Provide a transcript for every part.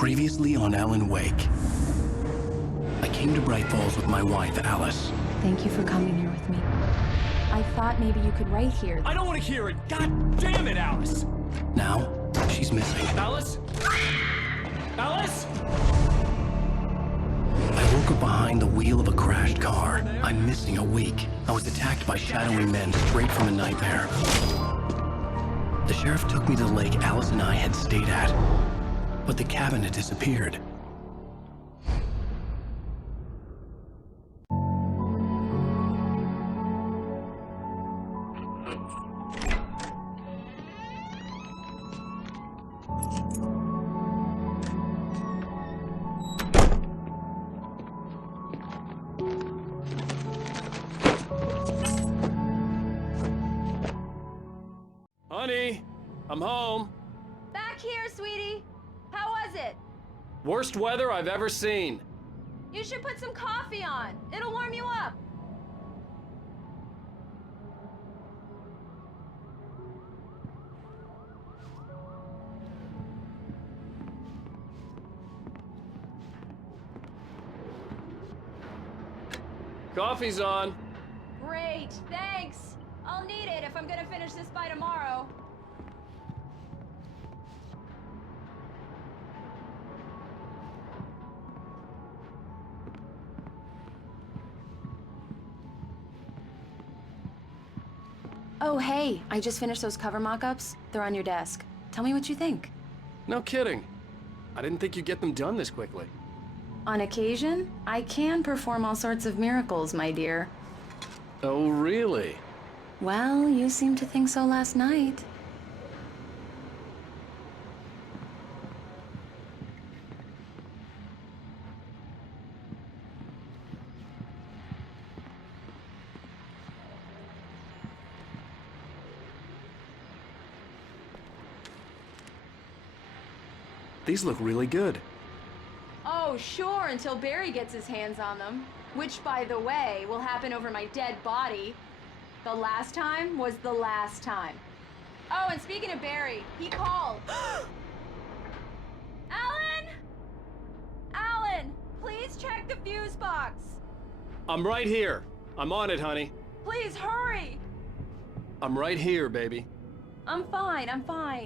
Previously on Alan Wake. I came to Bright Falls with my wife, Alice. Thank you for coming here with me. I thought maybe you could write here. I don't want to hear it! God damn it, Alice! Now, she's missing. Alice? Alice? I woke up behind the wheel of a crashed car. I'm missing a week. I was attacked by shadowy men straight from a nightmare. The sheriff took me to the lake Alice and I had stayed at, but the cabin had disappeared. Honey, I'm home. Back here, sweetie. How was it? Worst weather I've ever seen. You should put some coffee on. It'll warm you up. Coffee's on. Great, thanks. I'll need it if I'm gonna finish this by tomorrow. Oh, hey, I just finished those cover mock-ups. They're on your desk. Tell me what you think. No kidding. I didn't think you'd get them done this quickly. On occasion, I can perform all sorts of miracles, my dear. Oh, really? Well, you seemed to think so last night. These look really good. Oh, sure, until Barry gets his hands on them. Which, by the way, will happen over my dead body. The last time was the last time. Oh, and speaking of Barry, he called. Alan! Alan, please check the fuse box. I'm right here. I'm on it, honey. Please hurry. I'm right here, baby. I'm fine.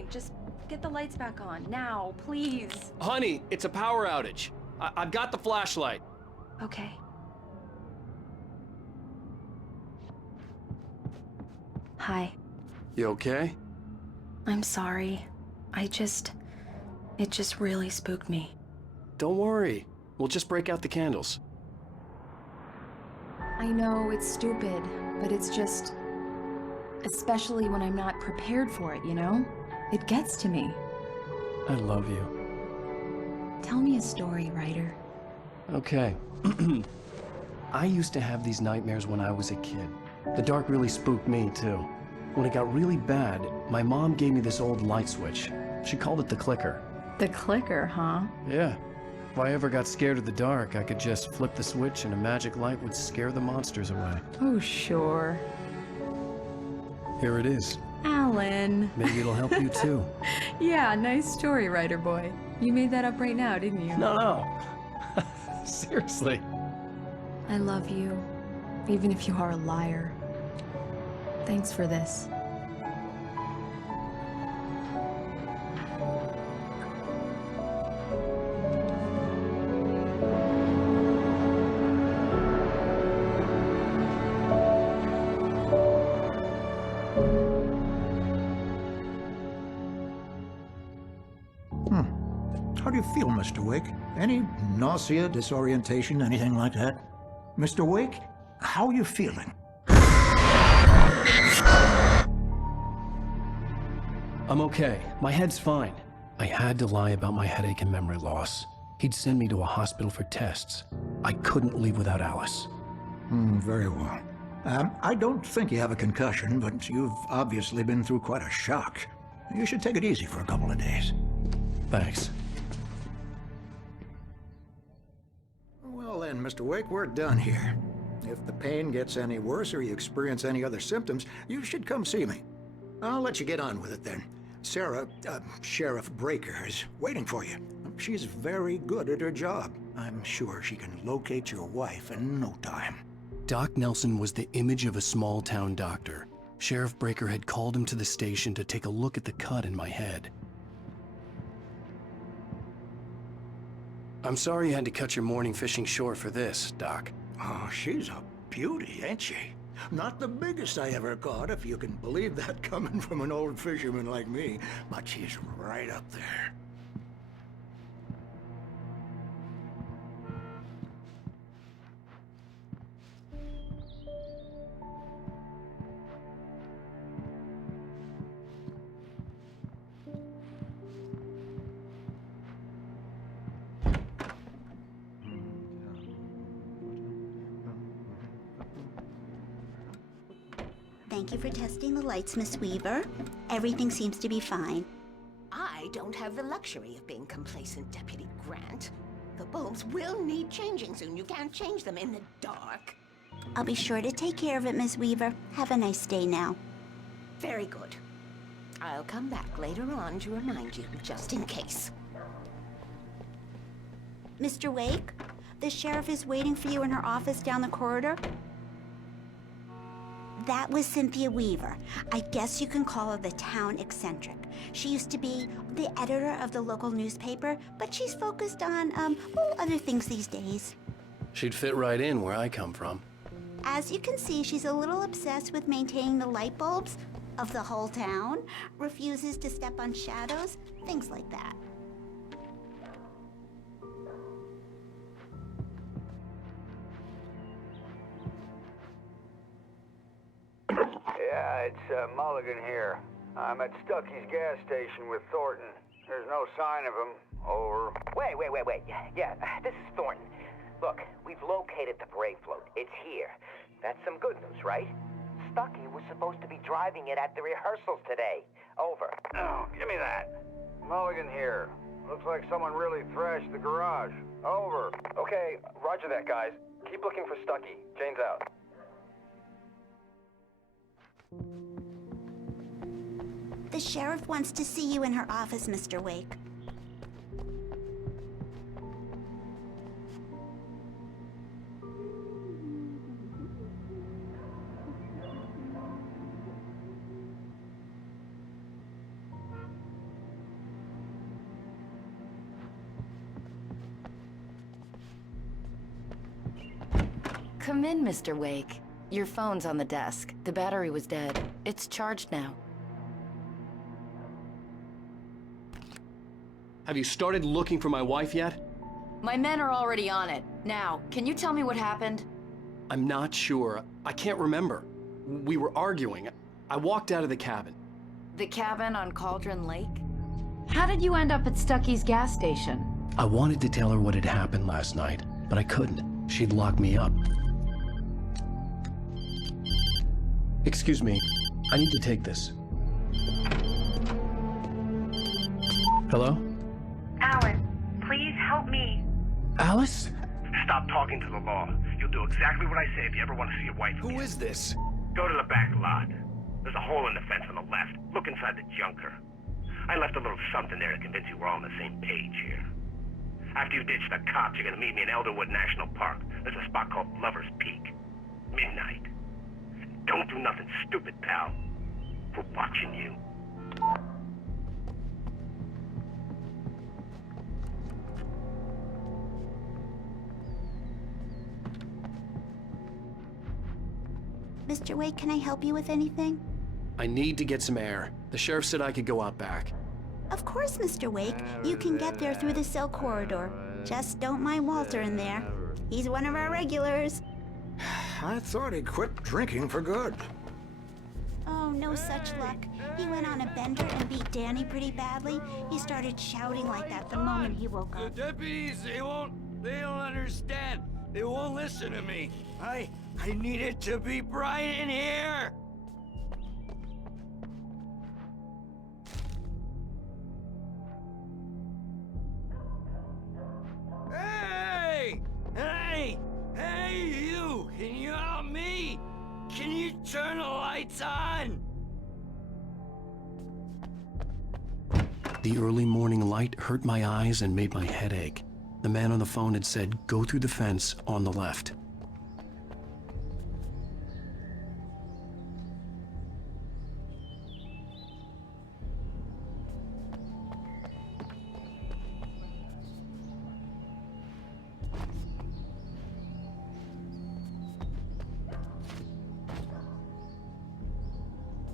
Just get the lights back on, now, please. Honey, it's a power outage. I've got the flashlight. Okay. Hi. You okay? I'm sorry. It just really spooked me. Don't worry. We'll just break out the candles. I know it's stupid, but it's just... especially when I'm not prepared for it, you know? It gets to me. I love you. Tell me a story, writer. Okay. I used to have these nightmares when I was a kid. The dark really spooked me, too. When it got really bad, my mom gave me this old light switch. She called it the clicker. The clicker, huh? Yeah. If I ever got scared of the dark, I could just flip the switch and a magic light would scare the monsters away. Oh, sure. Here it is. Alan. Maybe it'll help you, too. Yeah, nice story, writer boy. You made that up right now, didn't you? No. Seriously. I love you, even if you are a liar. Thanks for this. How do you feel, Mr. Wake? Any nausea, disorientation, anything like that? Mr. Wake, how are you feeling? I'm okay. My head's fine. I had to lie about my headache and memory loss. He'd send me to a hospital for tests. I couldn't leave without Alice. Very well. I don't think you have a concussion, but you've obviously been through quite a shock. You should take it easy for a couple of days. Thanks. Well then, Mr. Wake, we're done here. If the pain gets any worse or you experience any other symptoms, you should come see me. I'll let you get on with it then. Sarah, Sheriff Breaker, is waiting for you. She's very good at her job. I'm sure she can locate your wife in no time. Doc Nelson was the image of a small-town doctor. Sheriff Breaker had called him to the station to take a look at the cut in my head. I'm sorry you had to cut your morning fishing short for this, Doc. Oh, she's a beauty, ain't she? Not the biggest I ever caught, if you can believe that coming from an old fisherman like me, but she's right up there. Thank you for testing the lights, Miss Weaver. Everything seems to be fine. I don't have the luxury of being complacent, Deputy Grant. The bulbs will need changing soon. You can't change them in the dark. I'll be sure to take care of it, Miss Weaver. Have a nice day now. Very good. I'll come back later on to remind you, just in case. Mr. Wake, the sheriff is waiting for you in her office down the corridor. That was Cynthia Weaver. I guess you can call her the town eccentric. She used to be the editor of the local newspaper, but she's focused on, other things these days. She'd fit right in where I come from. As you can see, she's a little obsessed with maintaining the light bulbs of the whole town, refuses to step on shadows, things like that. Yeah, it's Mulligan here. I'm at Stucky's gas station with Thornton. There's no sign of him. Over. Wait. Yeah, this is Thornton. Look, we've located the Brave float. It's here. That's some good news, right? Stucky was supposed to be driving it at the rehearsals today. Over. Oh, give me that. Mulligan here. Looks like someone really thrashed the garage. Over. Okay, roger that, guys. Keep looking for Stucky. Jane's out. The sheriff wants to see you in her office, Mr. Wake. Come in, Mr. Wake. Your phone's on the desk. The battery was dead. It's charged now. Have you started looking for my wife yet? My men are already on it. Now, can you tell me what happened? I'm not sure. I can't remember. We were arguing. I walked out of the cabin. The cabin on Cauldron Lake? How did you end up at Stucky's gas station? I wanted to tell her what had happened last night, but I couldn't. She'd locked me up. Excuse me. I need to take this. Hello? Alice, please help me. Alice? Stop talking to the law. You'll do exactly what I say if you ever want to see your wife again. Who is this? Go to the back lot. There's a hole in the fence on the left. Look inside the junker. I left a little something there to convince you we're all on the same page here. After you ditch the cops, you're gonna meet me in Elderwood National Park. There's a spot called Lover's Peak. Midnight. Don't do nothing stupid, pal. We're watching you. Mr. Wake, can I help you with anything? I need to get some air. The sheriff said I could go out back. Of course, Mr. Wake. You can get there through the cell corridor. Just don't mind Walter in there. He's one of our regulars. I thought he quit drinking for good. Oh, no such luck. He went on a bender and beat Danny pretty badly. He started shouting like that the moment he woke up. The deputies, they don't understand. They won't listen to me. I need it to be bright in here. Hey, you! Can you help me? Can you turn the lights on? The early morning light hurt my eyes and made my head ache. The man on the phone had said, go through the fence on the left.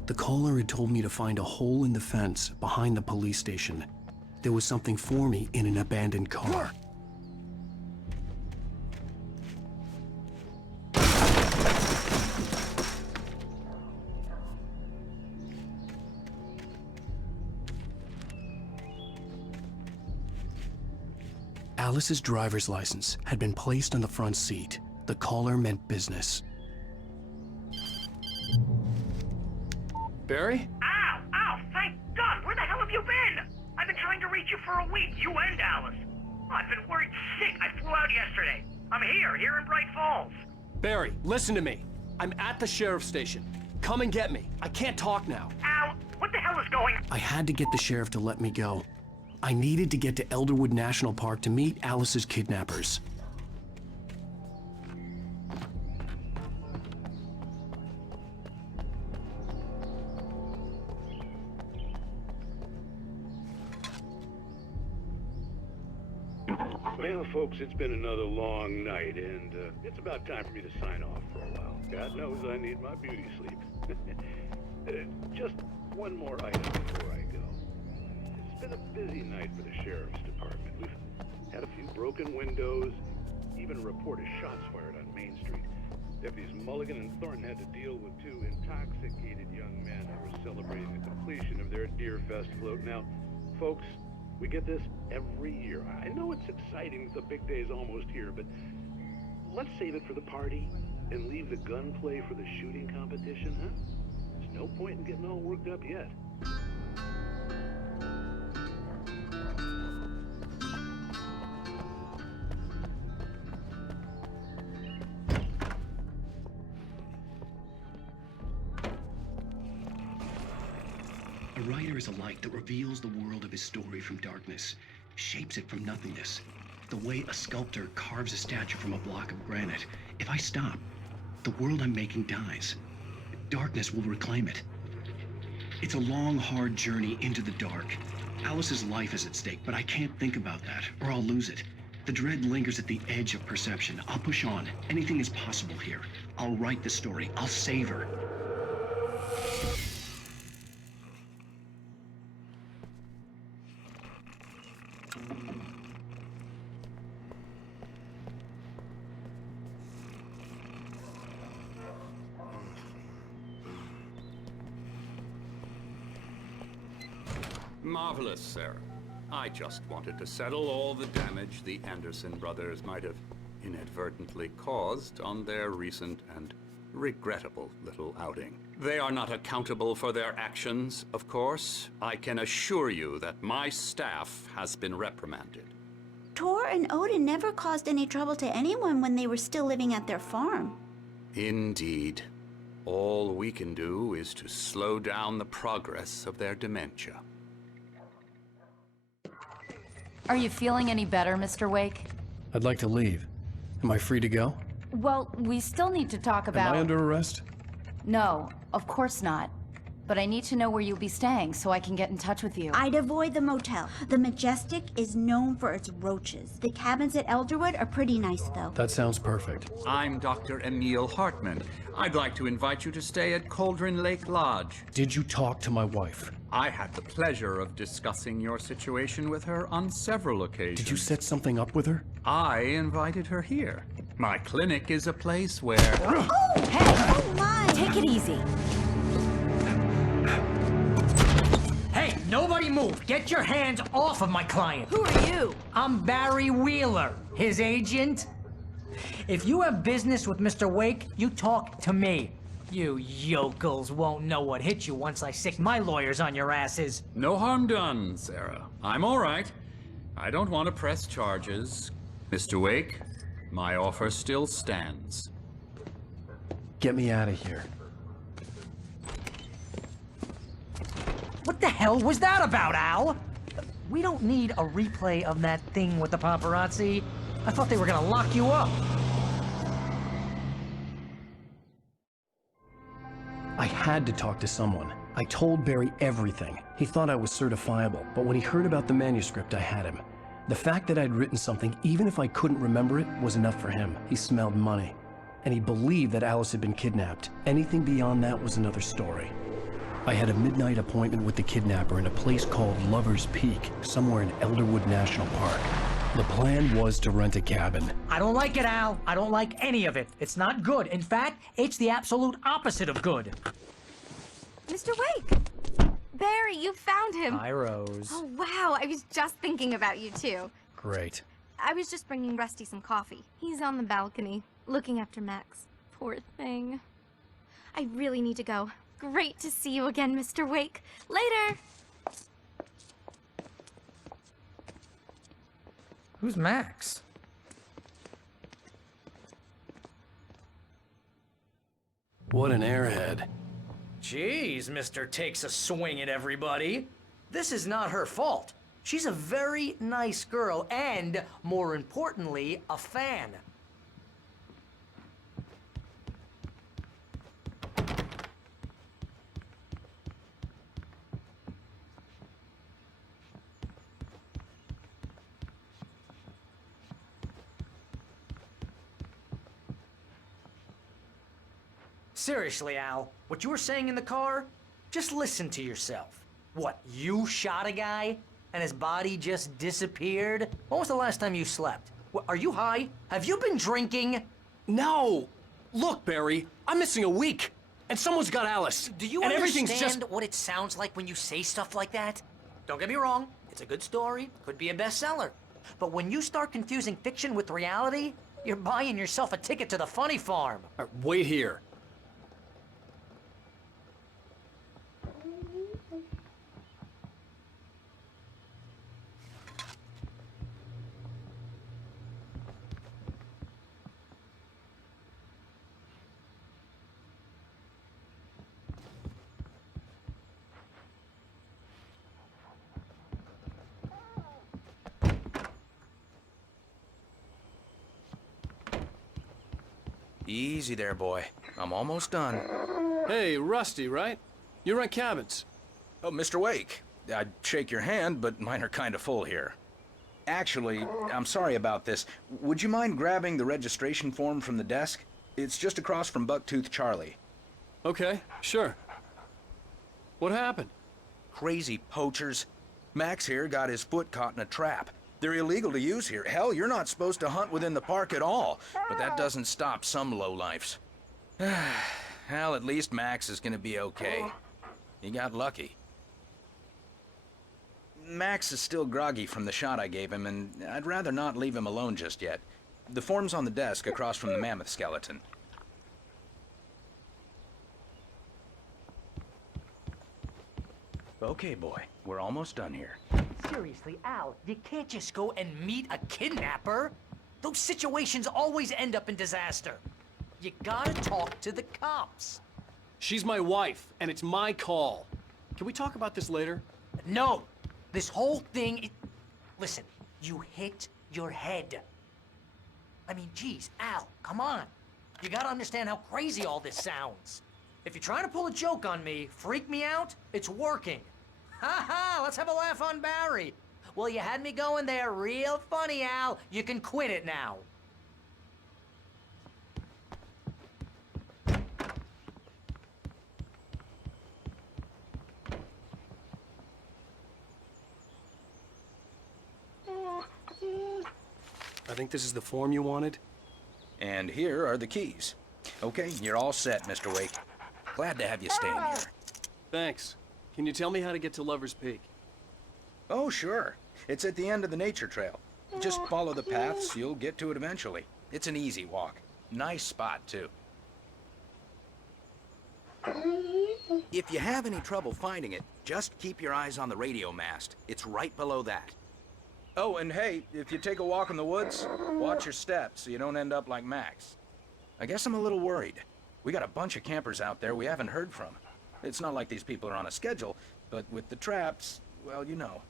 The caller had told me to find a hole in the fence behind the police station. There was something for me in an abandoned car. Alice's driver's license had been placed on the front seat. The caller meant business. Barry? Ow! Ow! Thank God! Where the hell have you been? I've been trying to reach you for a week, you and Alice. Oh, I've been worried sick. I flew out yesterday. I'm here in Bright Falls. Barry, listen to me. I'm at the sheriff's station. Come and get me. I can't talk now. Ow! What the hell is going on? I had to get the sheriff to let me go. I needed to get to Elderwood National Park to meet Alice's kidnappers. Well, folks, it's been another long night, and it's about time for me to sign off for a while. God knows I need my beauty sleep. Just one more item before I go. It's been a busy night for the sheriff's department. We've had a few broken windows, even a report of shots fired on Main Street. Deputies Mulligan and Thornton had to deal with two intoxicated young men who were celebrating the completion of their Deer Fest float. Now, folks, we get this every year. I know it's exciting that the big day's almost here, but let's save it for the party and leave the gunplay for the shooting competition, huh? There's no point in getting all worked up yet. A writer is a light that reveals the world of his story from darkness, shapes it from nothingness. The way a sculptor carves a statue from a block of granite. If I stop, the world I'm making dies. Darkness will reclaim it. It's a long, hard journey into the dark. Alice's life is at stake, but I can't think about that, or I'll lose it. The dread lingers at the edge of perception. I'll push on. Anything is possible here. I'll write the story. I'll save her. Marvelous, Sarah. I just wanted to settle all the damage the Anderson brothers might have inadvertently caused on their recent and regrettable little outing. They are not accountable for their actions, of course. I can assure you that my staff has been reprimanded. Tor and Odin never caused any trouble to anyone when they were still living at their farm. Indeed. All we can do is to slow down the progress of their dementia. Are you feeling any better, Mr. Wake? I'd like to leave. Am I free to go? Well, we still need to talk about... Am I under arrest? No, of course not. But I need to know where you'll be staying so I can get in touch with you. I'd avoid the motel. The Majestic is known for its roaches. The cabins at Elderwood are pretty nice, though. That sounds perfect. I'm Dr. Emil Hartman. I'd like to invite you to stay at Cauldron Lake Lodge. Did you talk to my wife? I had the pleasure of discussing your situation with her on several occasions. Did you set something up with her? I invited her here. My clinic is a place where... Oh! Hey! Oh, my! Take it easy. Hey, nobody move! Get your hands off of my client! Who are you? I'm Barry Wheeler, his agent. If you have business with Mr. Wake, you talk to me. You yokels won't know what hit you once I sick my lawyers on your asses. No harm done, Sarah. I'm all right. I don't want to press charges. Mr. Wake, my offer still stands. Get me out of here. What the hell was that about, Al? we don't need a replay of that thing with the paparazzi. I thought they were gonna lock you up. I had to talk to someone. I told Barry everything. He thought I was certifiable, but when he heard about the manuscript, I had him. The fact that I'd written something, even if I couldn't remember it, was enough for him. He smelled money. And he believed that Alice had been kidnapped. Anything beyond that was another story. I had a midnight appointment with the kidnapper in a place called Lover's Peak, somewhere in Elderwood National Park. The plan was to rent a cabin. I don't like it, Al. I don't like any of it. It's not good. In fact, it's the absolute opposite of good. Mr. Wake! Barry, you found him! Hi, Rose. Oh, wow. I was just thinking about you, too. Great. I was just bringing Rusty some coffee. He's on the balcony, looking after Max. Poor thing. I really need to go. Great to see you again, Mr. Wake. Later! Who's Max? What an airhead. Jeez, Mr. Takes a swing at everybody. This is not her fault. She's a very nice girl and, more importantly, a fan. Seriously, Al, what you were saying in the car? Just listen to yourself. What, you shot a guy and his body just disappeared? When was the last time you slept? What, are you high? Have you been drinking? No! Look, Barry, I'm missing a week, and someone's got Alice. Do you and understand everything's just... what it sounds like when you say stuff like that? Don't get me wrong, it's a good story, could be a bestseller. But when you start confusing fiction with reality, you're buying yourself a ticket to the funny farm. Wait here. Easy there, boy. I'm almost done. Hey, Rusty, right? You rent cabins. Oh, Mr. Wake. I'd shake your hand, but mine are kind of full here. Actually, I'm sorry about this. Would you mind grabbing the registration form from the desk? It's just across from Bucktooth Charlie. Okay, sure. What happened? Crazy poachers. Max here got his foot caught in a trap. They're illegal to use here. Hell, you're not supposed to hunt within the park at all. But that doesn't stop some lowlifes. Well, at least Max is gonna be okay. He got lucky. Max is still groggy from the shot I gave him, and I'd rather not leave him alone just yet. The form's on the desk across from the mammoth skeleton. Okay, boy. We're almost done here. Seriously, Al, you can't just go and meet a kidnapper. Those situations always end up in disaster. You gotta talk to the cops. She's my wife, and it's my call. Can we talk about this later? No. This whole thing... Listen, you hit your head. I mean, geez, Al, come on. You gotta understand how crazy all this sounds. If you're trying to pull a joke on me, freak me out, it's working. Ha ha, let's have a laugh on Barry. Well, you had me going there real funny, Al. You can quit it now. I think this is the form you wanted. And here are the keys. Okay, you're all set, Mr. Wake. Glad to have you staying here. Thanks. Can you tell me how to get to Lover's Peak? Oh, sure. It's at the end of the nature trail. Just follow the paths, you'll get to it eventually. It's an easy walk. Nice spot, too. If you have any trouble finding it, just keep your eyes on the radio mast. It's right below that. Oh, and hey, if you take a walk in the woods, watch your steps so you don't end up like Max. I guess I'm a little worried. We got a bunch of campers out there we haven't heard from. It's not like these people are on a schedule, but with the traps, well, you know.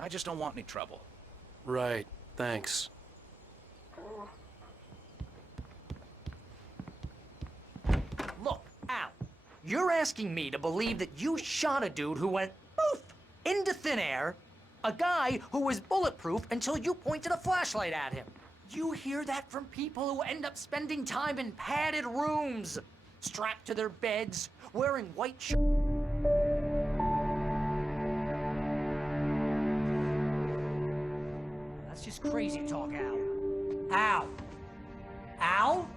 I just don't want any trouble. Right, thanks. Look, Al, you're asking me to believe that you shot a dude who went poof into thin air, a guy who was bulletproof until you pointed a flashlight at him. You hear that from people who end up spending time in padded rooms, strapped to their beds, wearing white shirts. That's just crazy talk, Al. Al? Al?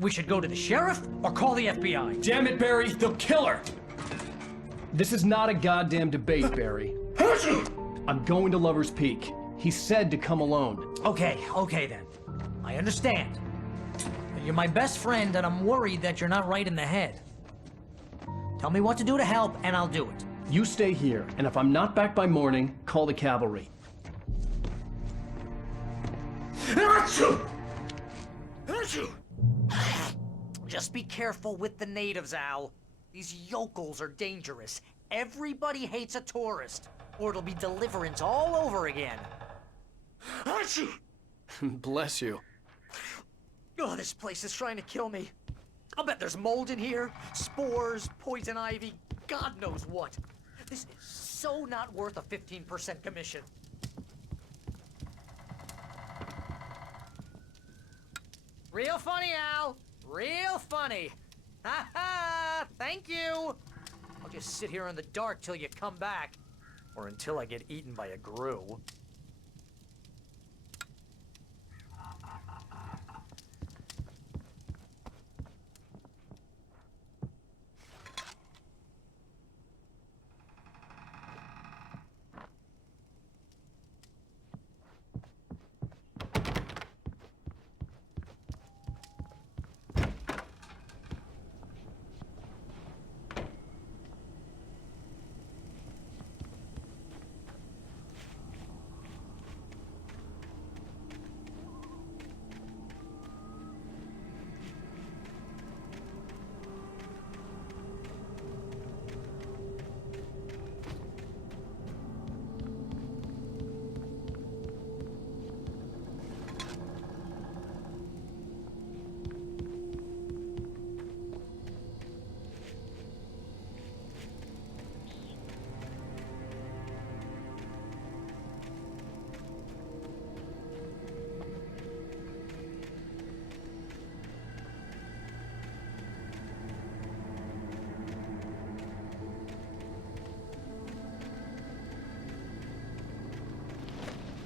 We should go to the sheriff or call the FBI. Damn it, Barry, they'll kill her! This is not a goddamn debate, Barry. I'm going to Lover's Peak. He said to come alone. Okay then. I understand. But you're my best friend and I'm worried that you're not right in the head. Tell me what to do to help and I'll do it. You stay here, and if I'm not back by morning, call the cavalry. Just be careful with the natives, Al. These yokels are dangerous. Everybody hates a tourist, or it'll be Deliverance all over again. Bless you. Oh, this place is trying to kill me. I'll bet there's mold in here, spores, poison ivy, God knows what. This is so not worth a 15% commission. Real funny, Al. Real funny. Ha ha! Thank you! I'll just sit here in the dark till you come back. Or until I get eaten by a grue.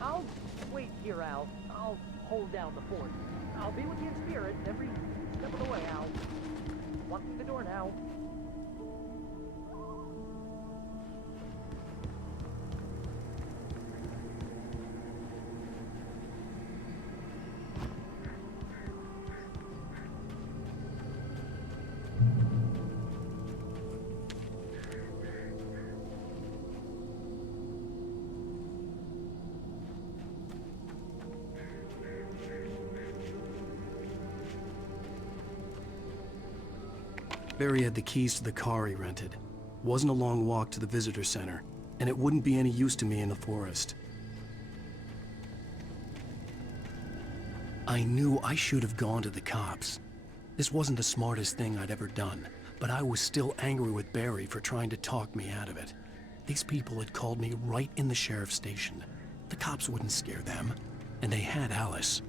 I'll wait here, Al. I'll hold down the fort. I'll be with you in spirit every step of the way, Al. Walk through the door now. Barry had the keys to the car he rented. Wasn't a long walk to the visitor center, and it wouldn't be any use to me in the forest. I knew I should have gone to the cops. This wasn't the smartest thing I'd ever done, but I was still angry with Barry for trying to talk me out of it. These people had called me right in the sheriff's station. The cops wouldn't scare them, and they had Alice.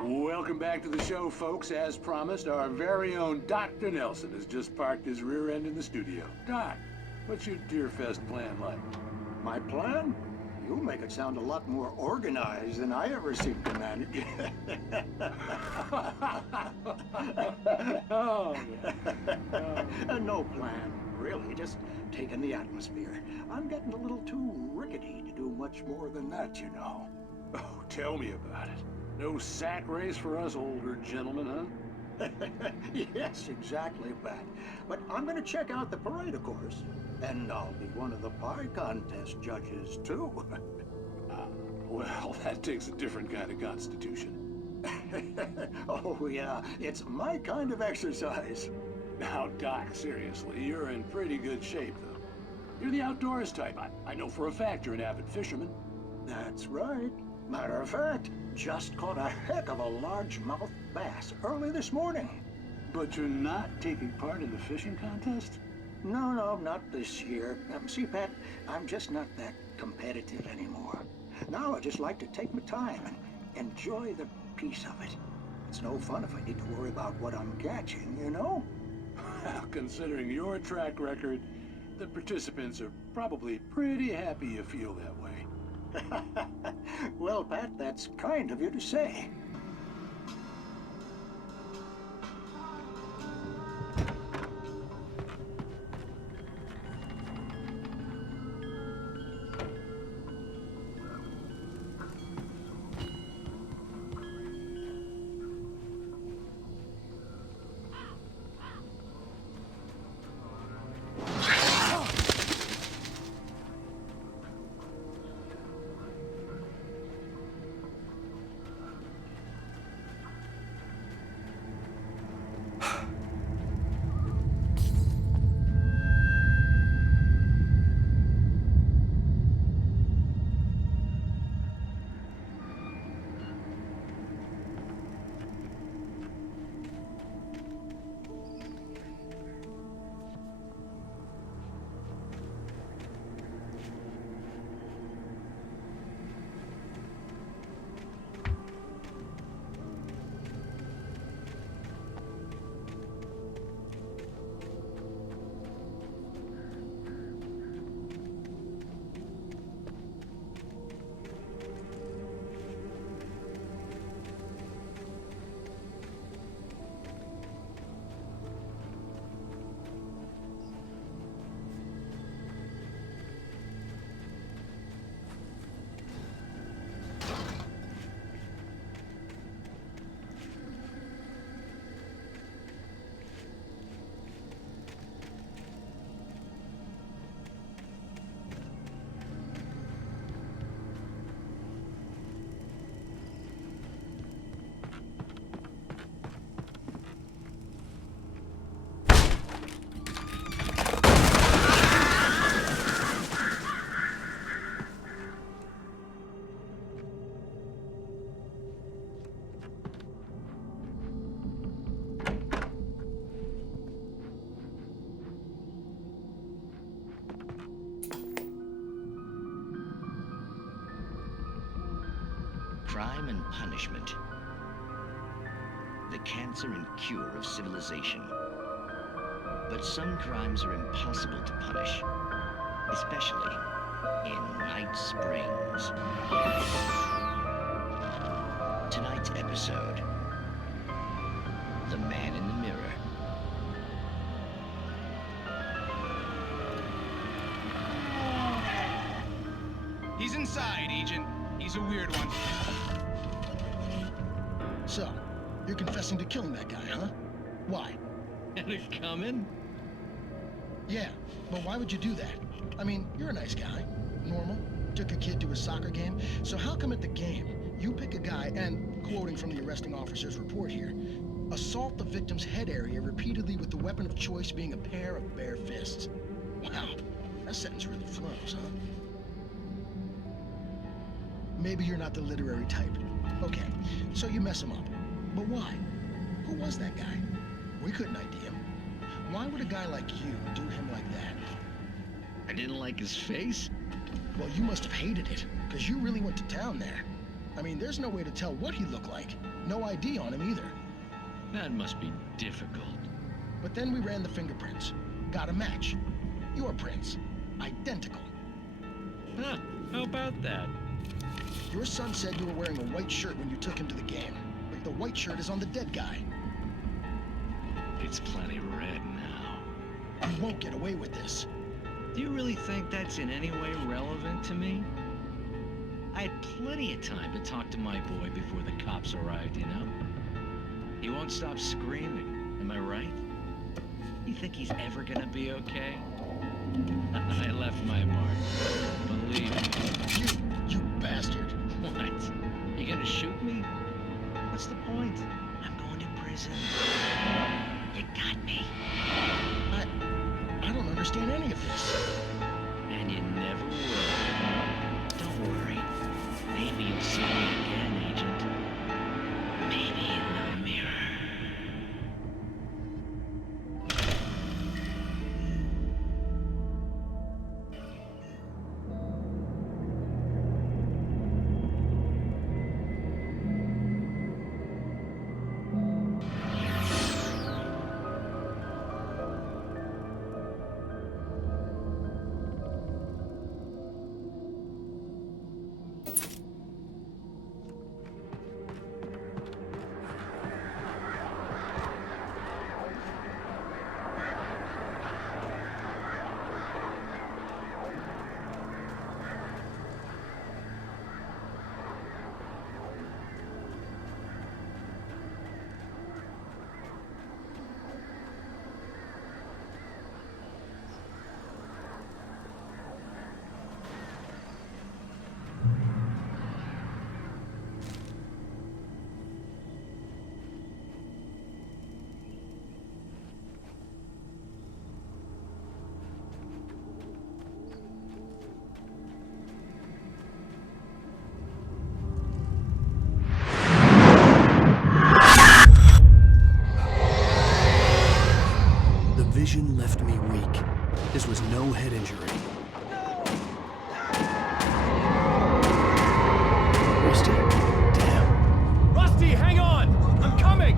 Welcome back to the show, folks. As promised, our very own Dr. Nelson has just parked his rear end in the studio. Doc, what's your Deerfest plan like? My plan? You make it sound a lot more organized than I ever seem to manage. Oh, No plan, really. Just taking the atmosphere. I'm getting a little too rickety to do much more than that, you know. Oh, tell me about it. No sack race for us older gentlemen, huh? Yes, exactly, Pat. But I'm gonna check out the parade, of course. And I'll be one of the pie contest judges, too. Well, that takes a different kind of constitution. Oh, yeah. It's my kind of exercise. Now, Doc, seriously, you're in pretty good shape, though. You're the outdoors type. I know for a fact you're an avid fisherman. That's right. Matter of fact, just caught a heck of a largemouth bass early this morning. But you're not taking part in the fishing contest? No, not this year. See, Pat, I'm just not that competitive anymore. Now I just like to take my time and enjoy the peace of it. It's no fun if I need to worry about what I'm catching, you know? Well, considering your track record, the participants are probably pretty happy you feel that way. Well, Pat, that's kind of you to say. Crime and punishment. The cancer and cure of civilization. But some crimes are impossible to punish, especially in Night Springs. Tonight's episode, The Man in the Mirror. He's inside, Agent. He's a weird one. So, you're confessing to killing that guy, huh? Why? Had it coming? Yeah, but why would you do that? I mean, you're a nice guy. Normal. Took a kid to a soccer game. So how come at the game, you pick a guy and, quoting from the arresting officer's report here, assault the victim's head area repeatedly with the weapon of choice being a pair of bare fists? Wow, that sentence really flows, huh? Maybe you're not the literary type. Okay, so you mess him up. But why? Who was that guy? We couldn't ID him. Why would a guy like you do him like that? I didn't like his face? Well, you must have hated it, because you really went to town there. I mean, there's no way to tell what he looked like. No ID on him either. That must be difficult. But then we ran the fingerprints. Got a match. Your prints. Identical. Huh, how about that? Your son said you were wearing a white shirt when you took him to the game. But the white shirt is on the dead guy. It's plenty red now. You won't get away with this. Do you really think that's in any way relevant to me? I had plenty of time to talk to my boy before the cops arrived, you know? He won't stop screaming, am I right? You think he's ever gonna be okay? I left my mark. Believe me. You bastard. What? You gonna shoot me? What's the point? I'm going to prison. You got me. I don't understand any of this. And you never will. Don't worry. Maybe you'll see me again, Agent. Maybe in the mirror. Vision left me weak. This was no head injury. Rusty, damn. Rusty, hang on! I'm coming!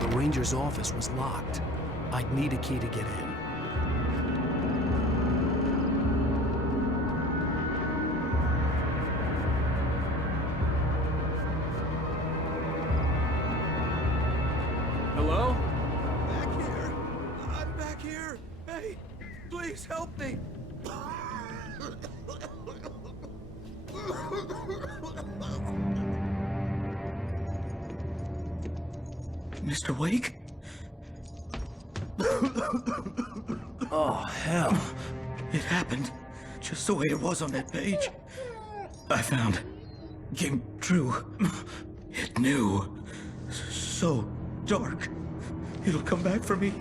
The ranger's office was locked. I'd need a key to get in. Hello? Back here. I'm back here. Hey, please help me. Mr. Wake? Oh, hell. It happened just the way it was on that page. I found. Came true. It knew. So dark. It'll come back for me.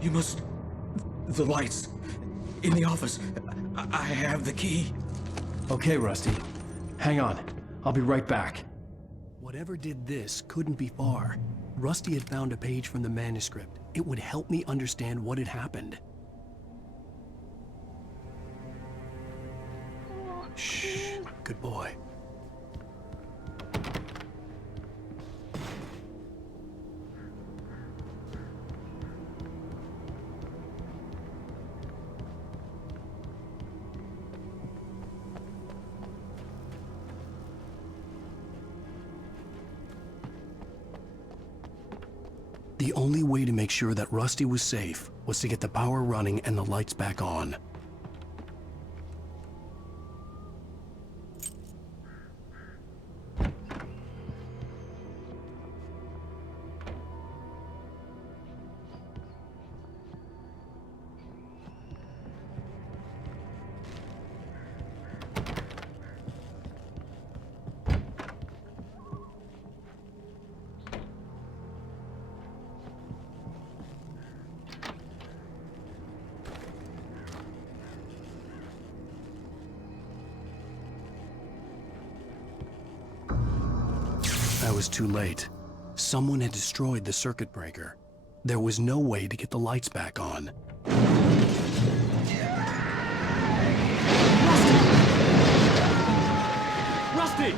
You must... The lights. In the office. I have the key. Okay, Rusty. Hang on. I'll be right back. Whatever did this couldn't be far. Rusty had found a page from the manuscript. It would help me understand what had happened. Shh, good boy. The only way to make sure that Rusty was safe was to get the power running and the lights back on. I was too late. Someone had destroyed the circuit breaker. There was no way to get the lights back on. Rusty!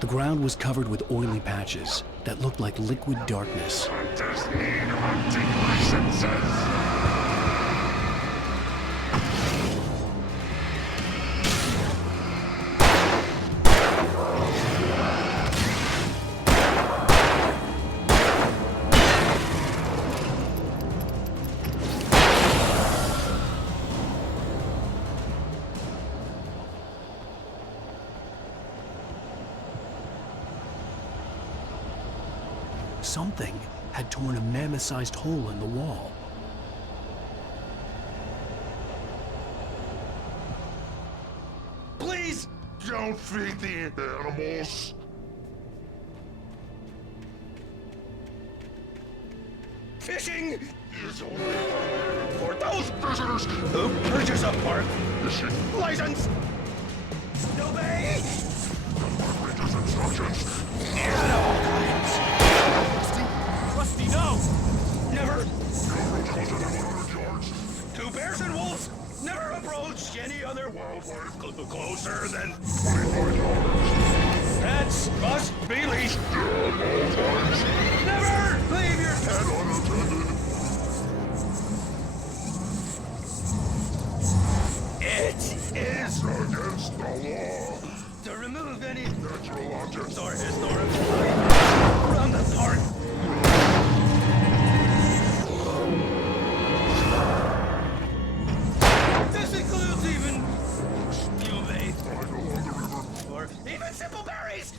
The ground was covered with oily patches that looked like liquid darkness. Hunters need hunting licenses! Something had torn a mammoth-sized hole in the wall. Please! Don't feed the animals! Fishing is only for those visitors who purchase a park fishing license. Obey operator's instructions. at all times. Rusty, no! Never. Never closer than 100 yards. Two bears and wolves never approach any other wildlife closer than 25 yards. pets must be leashed. At all times. Never leave your Pet unattended. It is Against the law. to remove any Natural objects or historical items from the park. This includes even UV or even simple berries.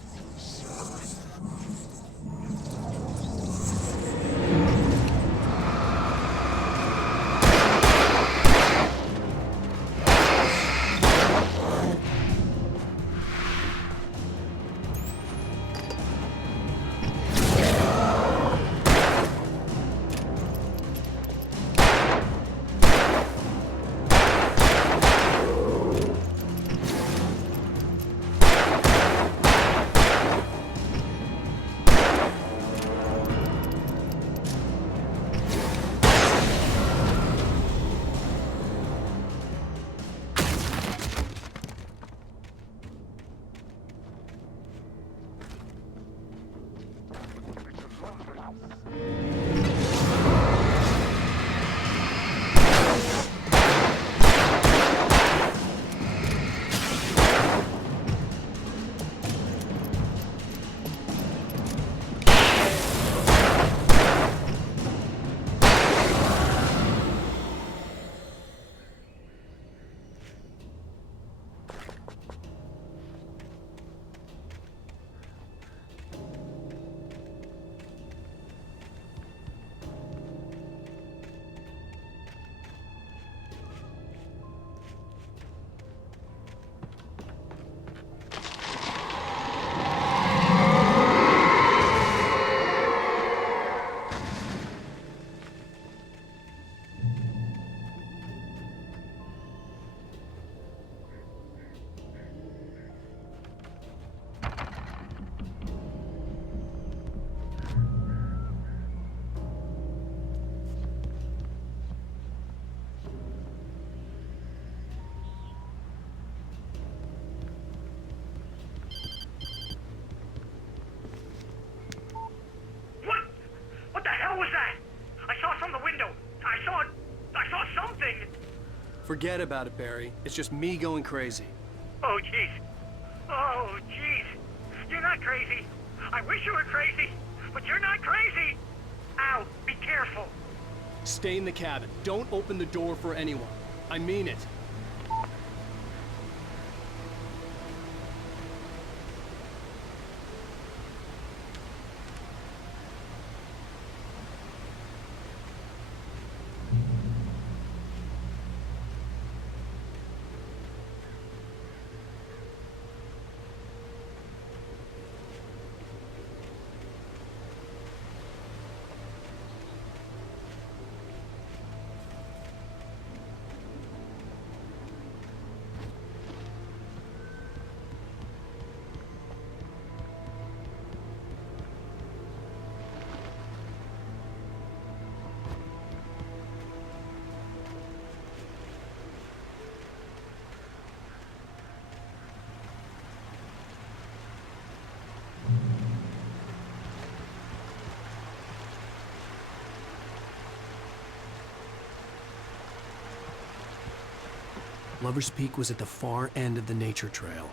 Forget about it, Barry. It's just me going crazy. Oh, jeez. Oh, jeez. You're not crazy. I wish you were crazy, but you're not crazy. Ow, be careful. Stay in the cabin. Don't open the door for anyone. I mean it. Lover's Peak was at the far end of the nature trail.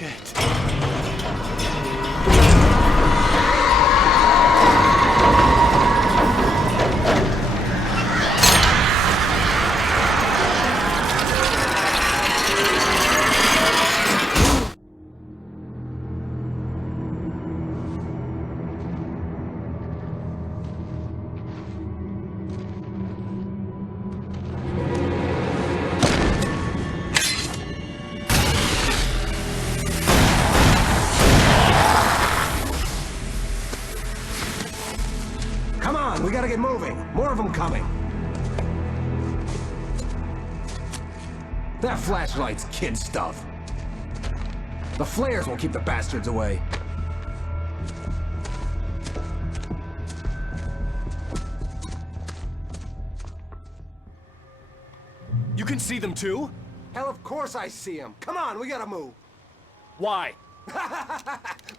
Shit. Come on, we gotta get moving. More of them coming. That flashlight's kid stuff. The flares will keep the bastards away. You can see them too? Hell, of course I see them. Come on, we gotta move. Why?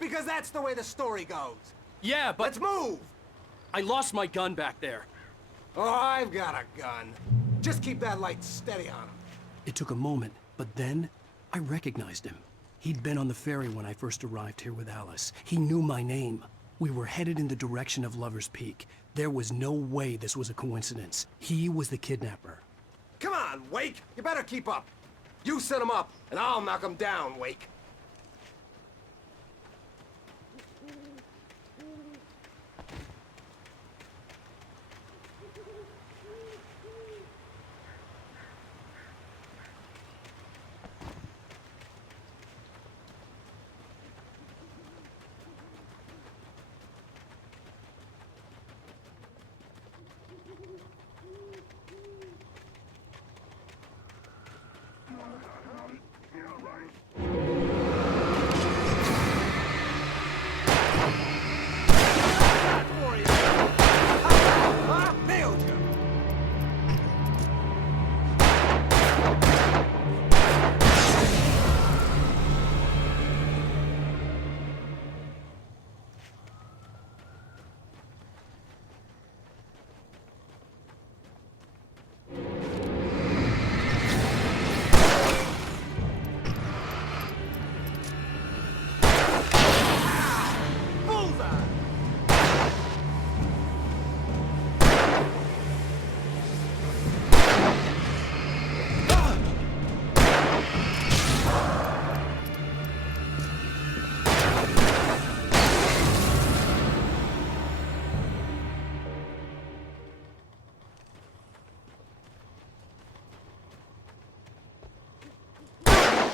Because that's the way the story goes. Yeah, but... Let's move! I lost my gun back there. Oh, I've got a gun. Just keep that light steady on him. It took a moment, but then I recognized him. He'd been on the ferry when I first arrived here with Alice. He knew my name. We were headed in the direction of Lover's Peak. There was no way this was a coincidence. He was the kidnapper. Come on, Wake! You better keep up. You set him up, and I'll knock him down, Wake.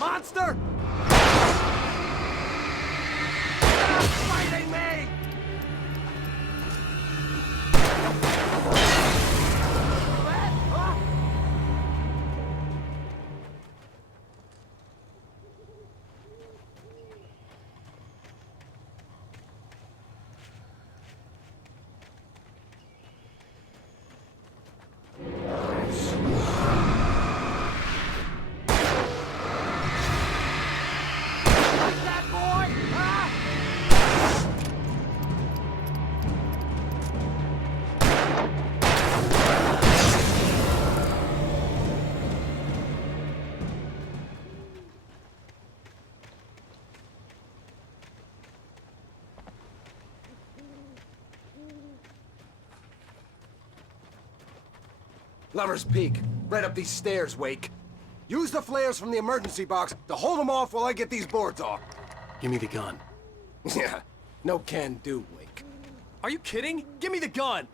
Monster! Fighting me! Lover's Peak. Right up these stairs, Wake. Use the flares from the emergency box to hold them off while I get these boards off. Give me the gun. Yeah, no can do, Wake. Are you kidding? Give me the gun!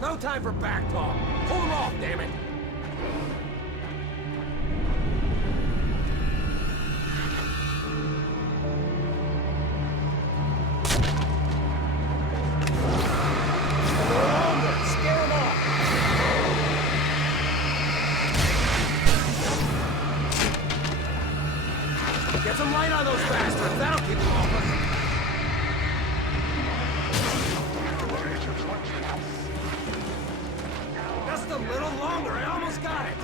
No time for back talk. Hold them off, damn it! Get some light on those bastards. That'll keep them off us. Just a little longer. I almost got it.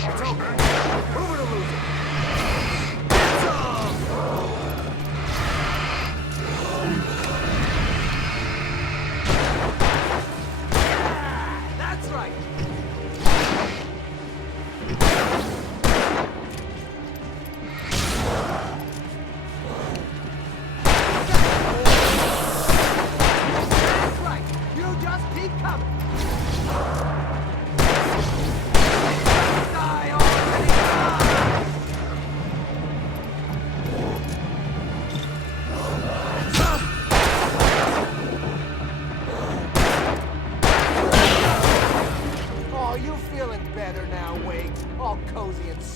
It's open. Move it or lose it. Get some!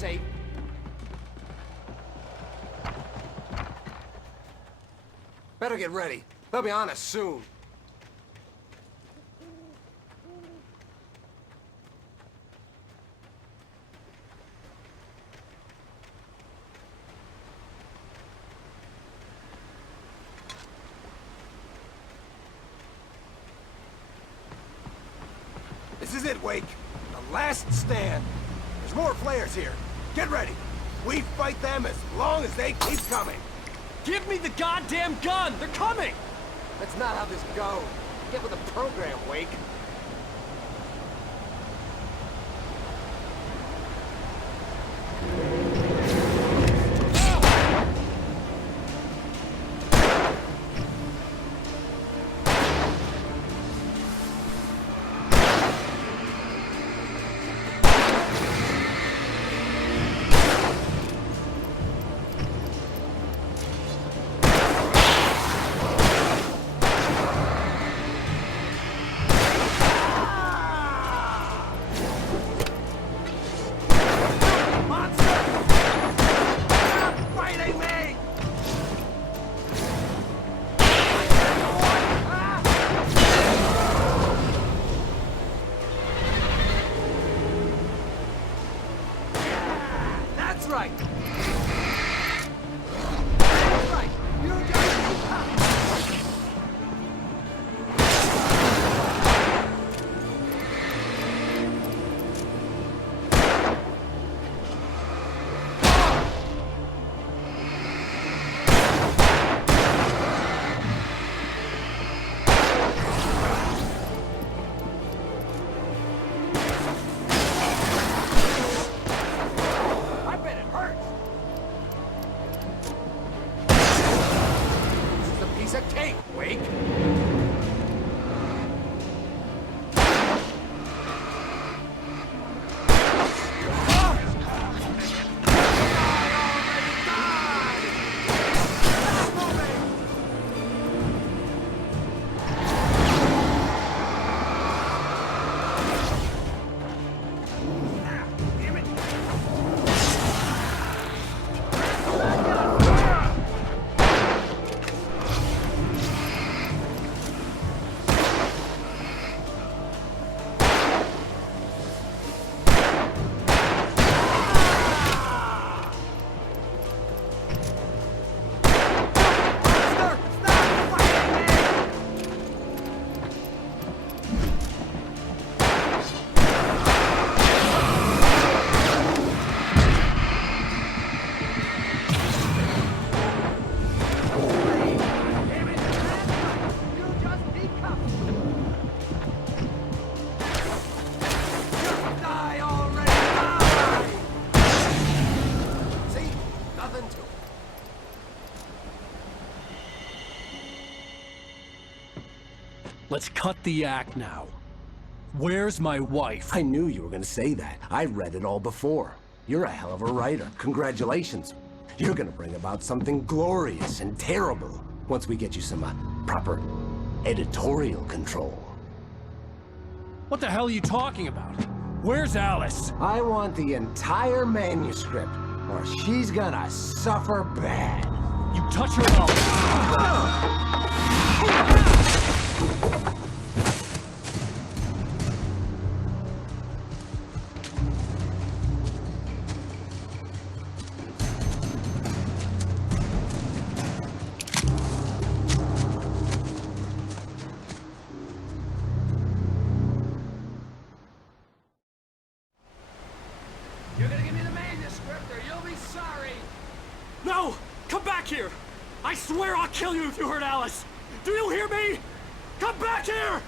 safe. Better get ready. They'll be on us soon. This is it, Wake. The last stand. There's more flares here. Get ready. We fight them as long as they keep coming. Give me the goddamn gun! They're coming! That's not how this goes. Get with the program, Wake. Let's cut the act now. Where's my wife? I knew you were gonna say that. I read it all before. You're a hell of a writer. Congratulations. You're gonna bring about something glorious and terrible once we get you some proper editorial control. What the hell are you talking about? Where's Alice? I want the entire manuscript, or she's gonna suffer bad. You touch her up. You're gonna give me the manuscript or you'll be sorry! No! Come back here! I swear I'll kill you if you hurt Alice! Do you hear me? Come back here!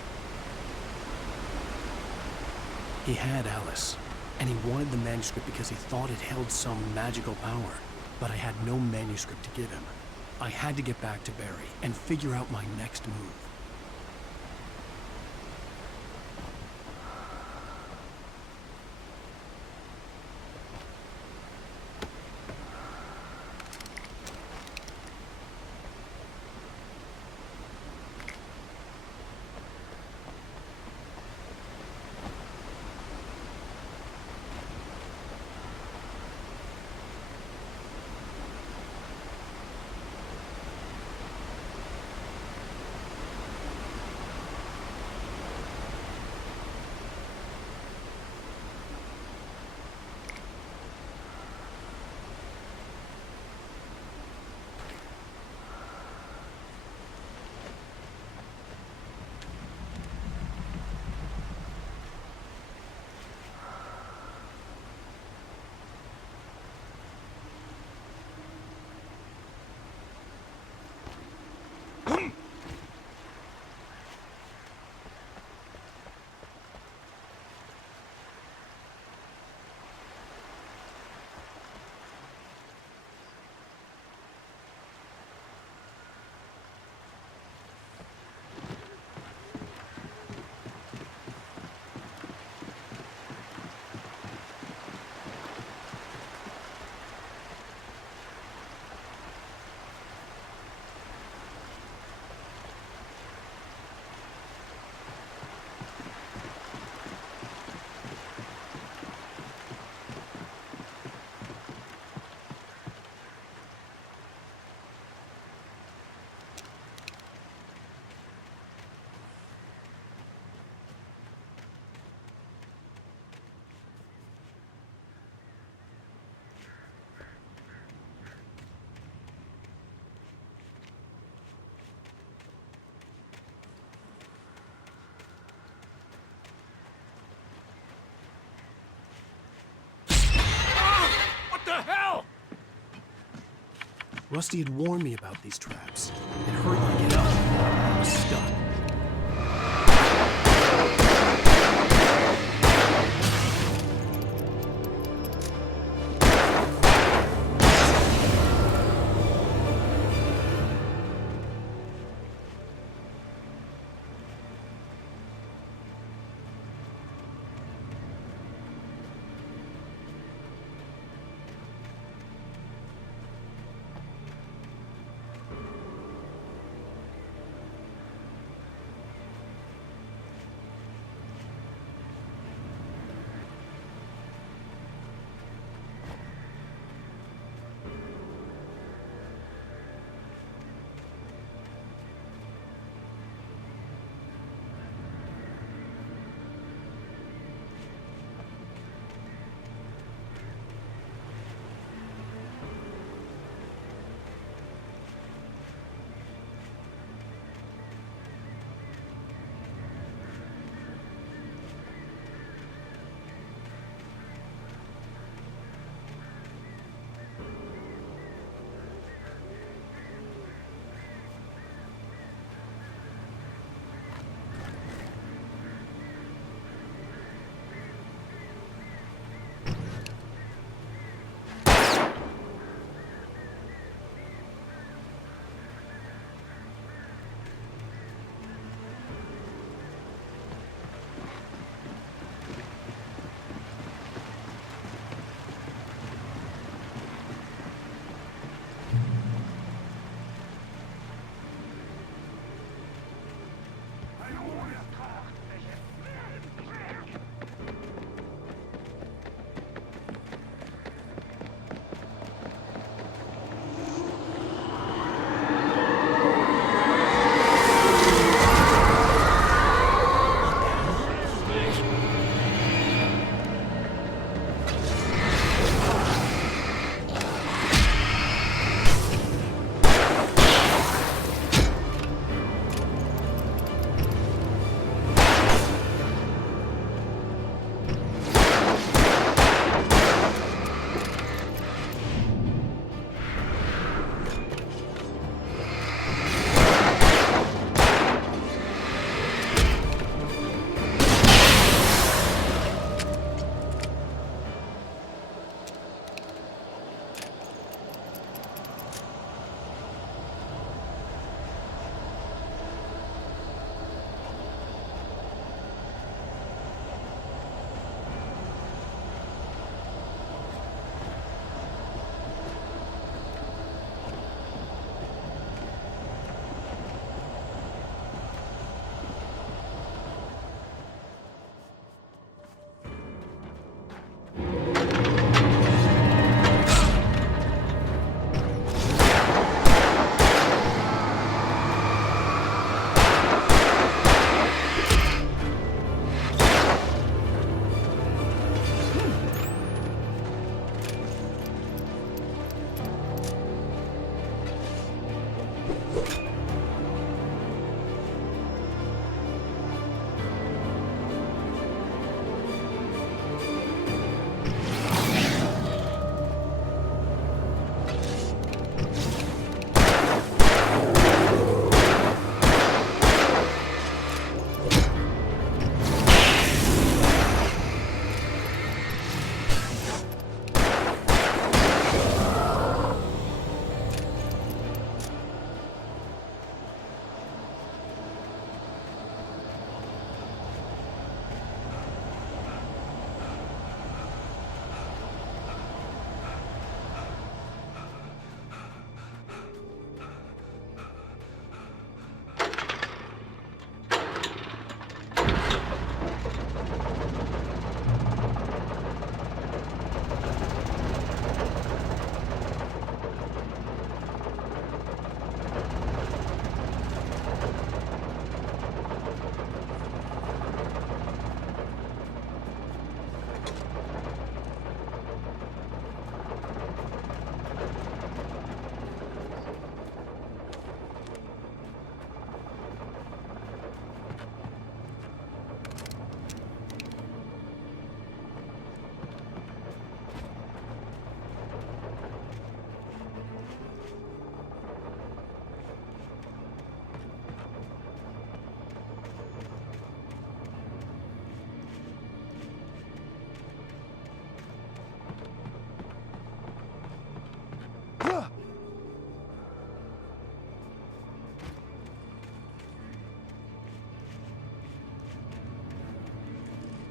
He had Alice, and he wanted the manuscript because he thought it held some magical power. But I had no manuscript to give him. I had to get back to Barry and figure out my next move. Rusty had warned me about these traps. It hurt like hell. I was stuck.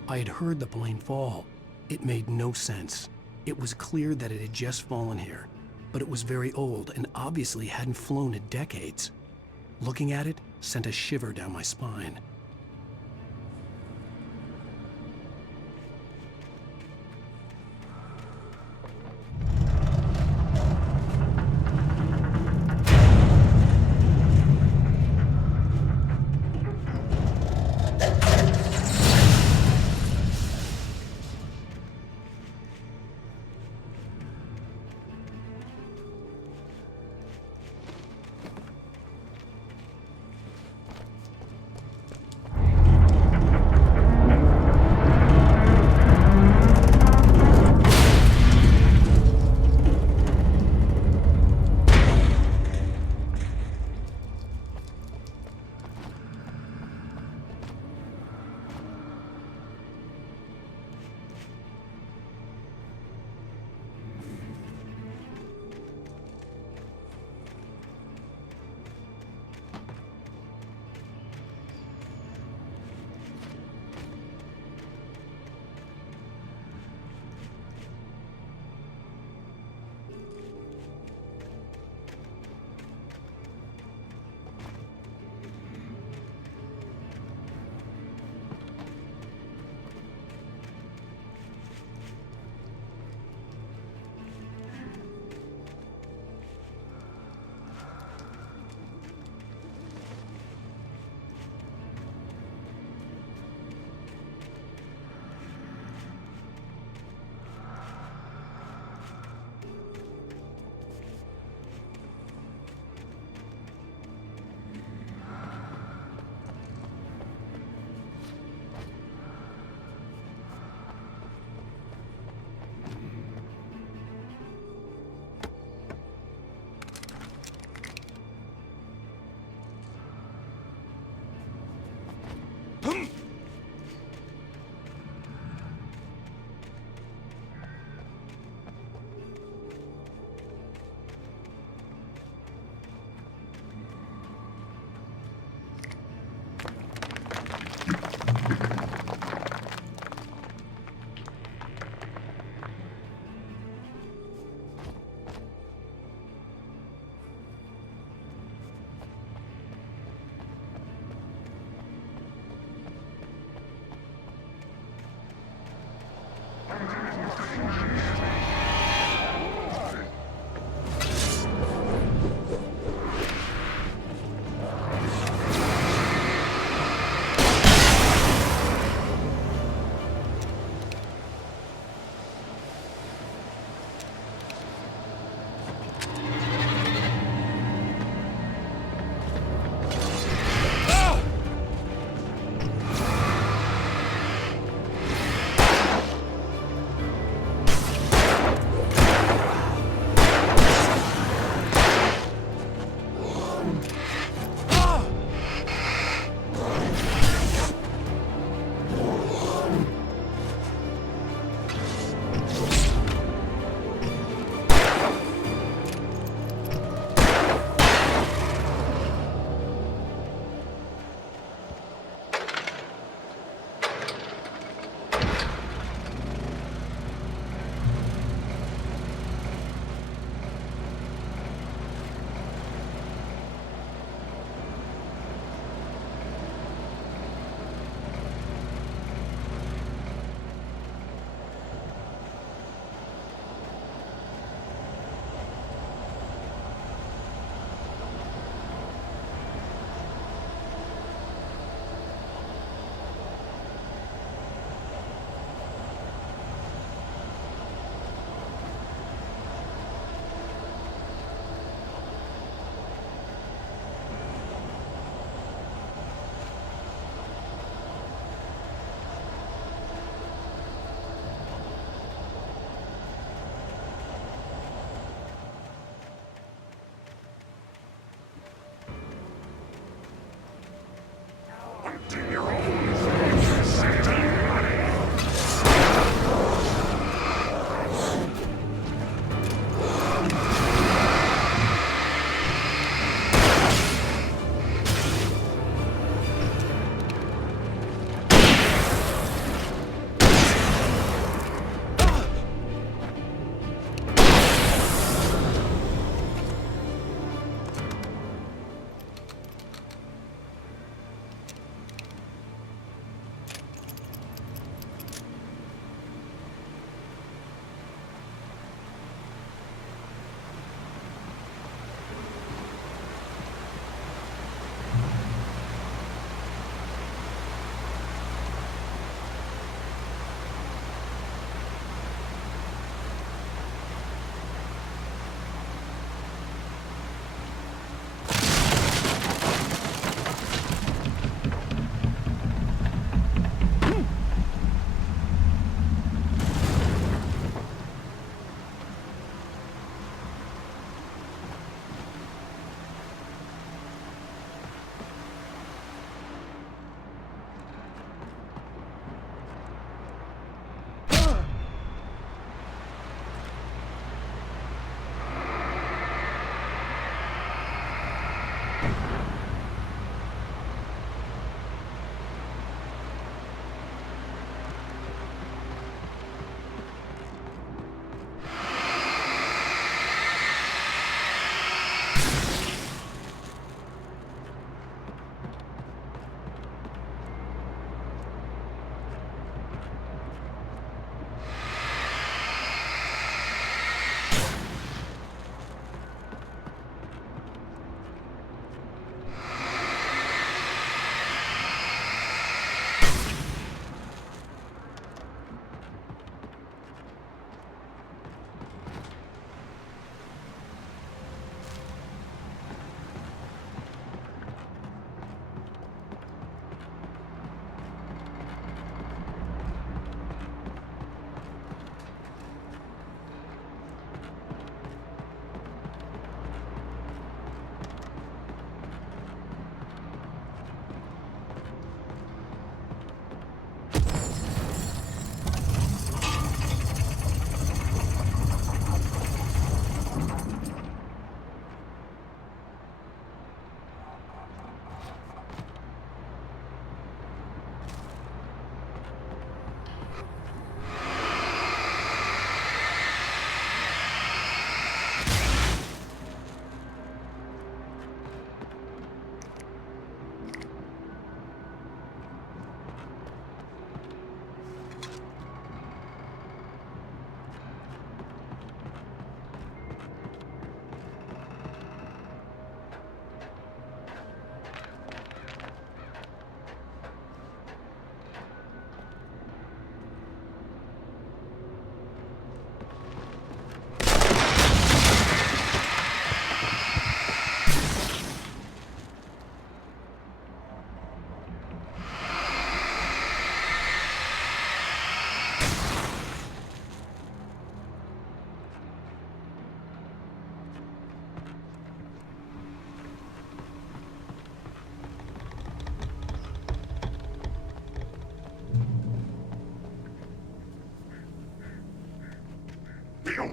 I had heard the plane fall. It made no sense. It was clear that it had just fallen here, but it was very old and obviously hadn't flown in decades. Looking at it sent a shiver down my spine.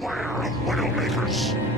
Beware of Widowmakers!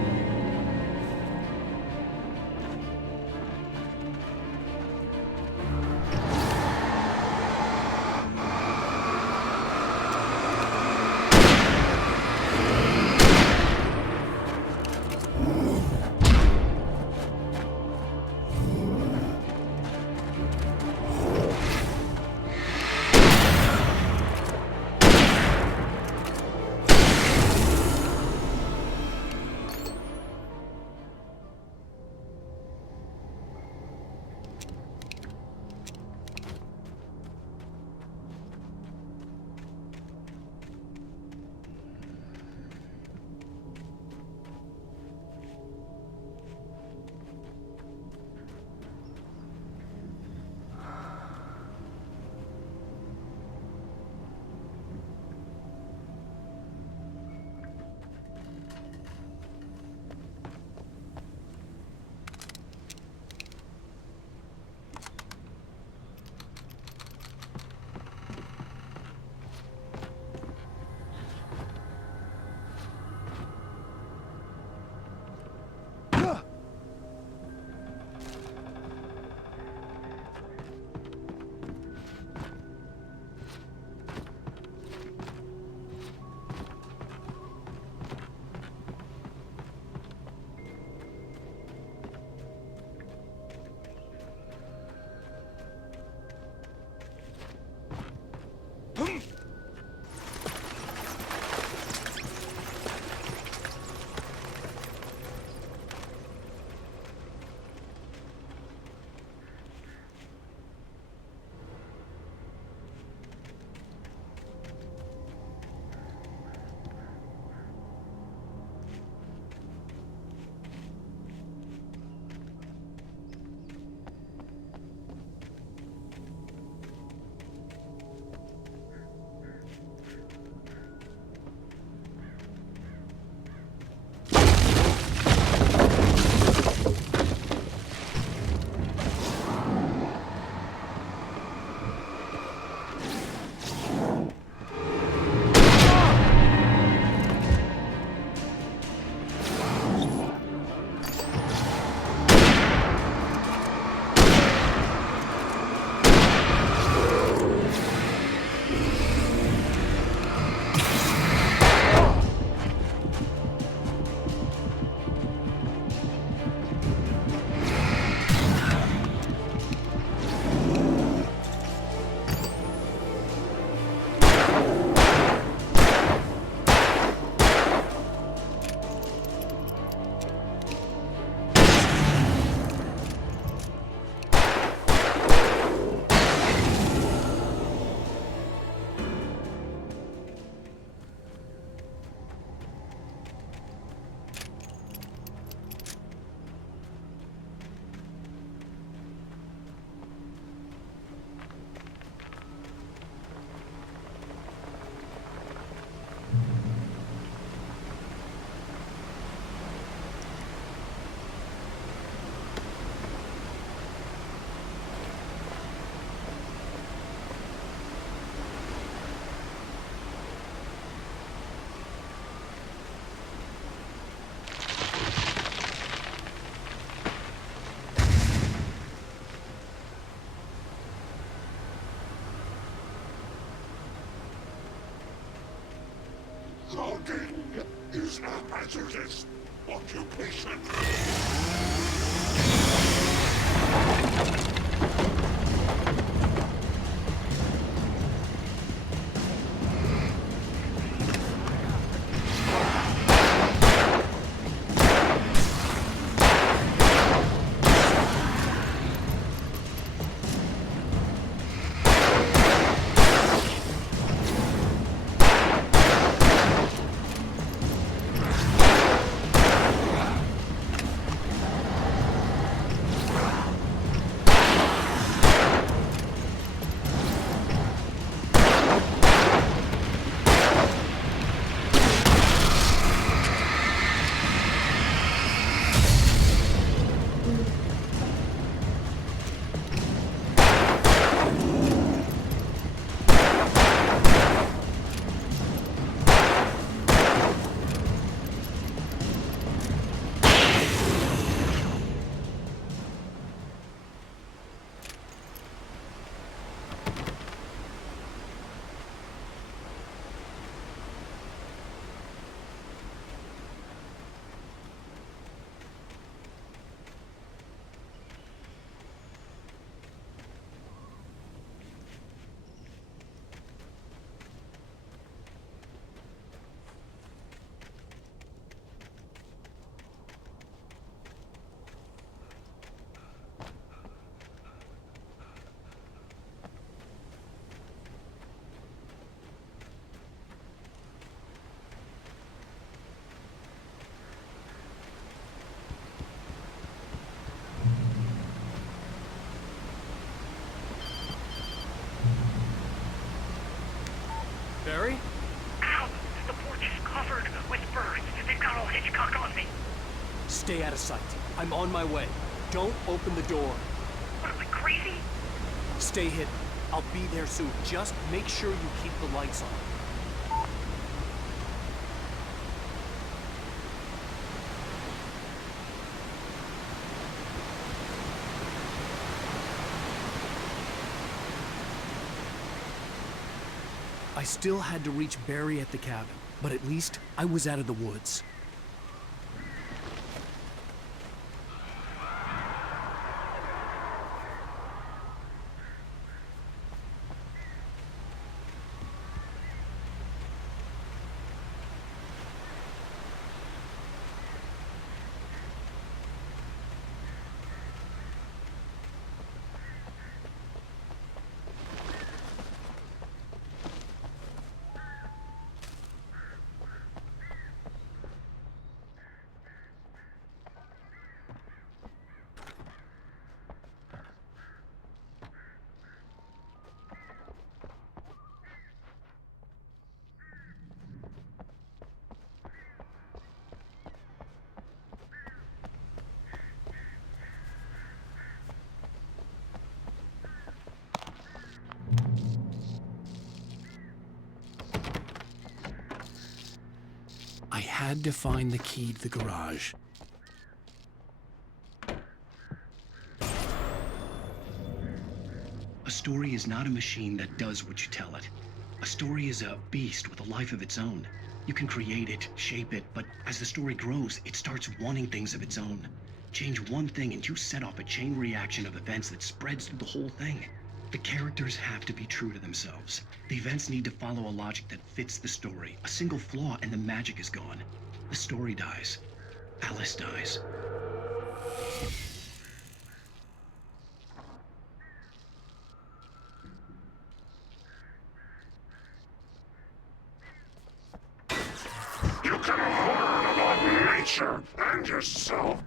Loading is a hazardous occupation. Barry? Ow! The porch is covered with birds. They've got old Hitchcock on me. Stay out of sight. I'm on my way. Don't open the door. What am I, crazy? Stay hidden. I'll be there soon. Just make sure you keep the lights on. I still had to reach Barry at the cabin, but at least I was out of the woods. I had to find the key to the garage. A story is not a machine that does what you tell it. A story is a beast with a life of its own. You can create it, shape it, but as the story grows, it starts wanting things of its own. Change one thing and you set off a chain reaction of events that spreads through the whole thing. The characters have to be true to themselves. The events need to follow a logic that fits the story. A single flaw and the magic is gone. The story dies. Alice dies. You can learn about nature and yourself.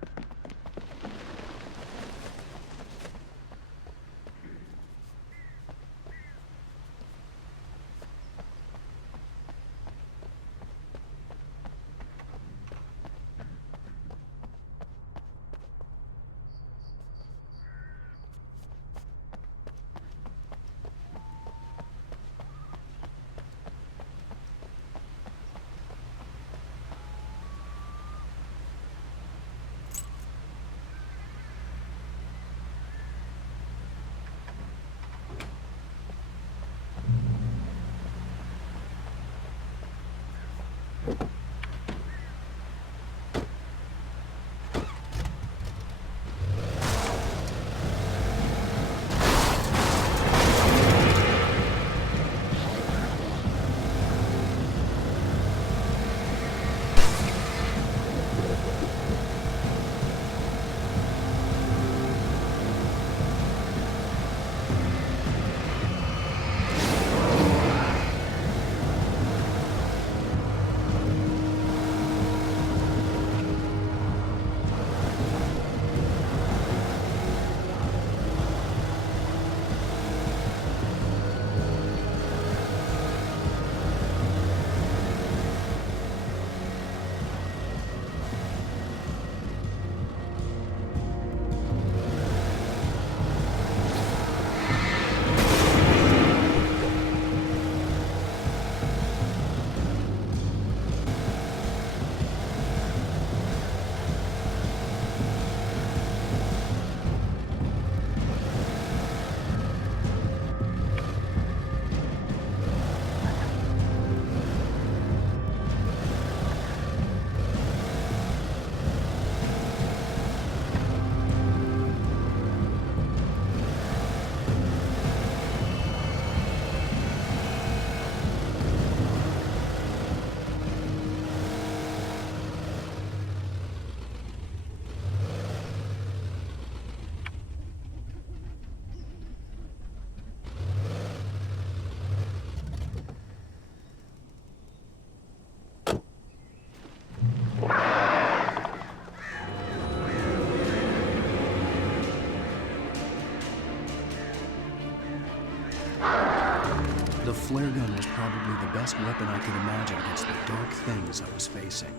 The flare gun was probably the best weapon I could imagine against the dark things I was facing.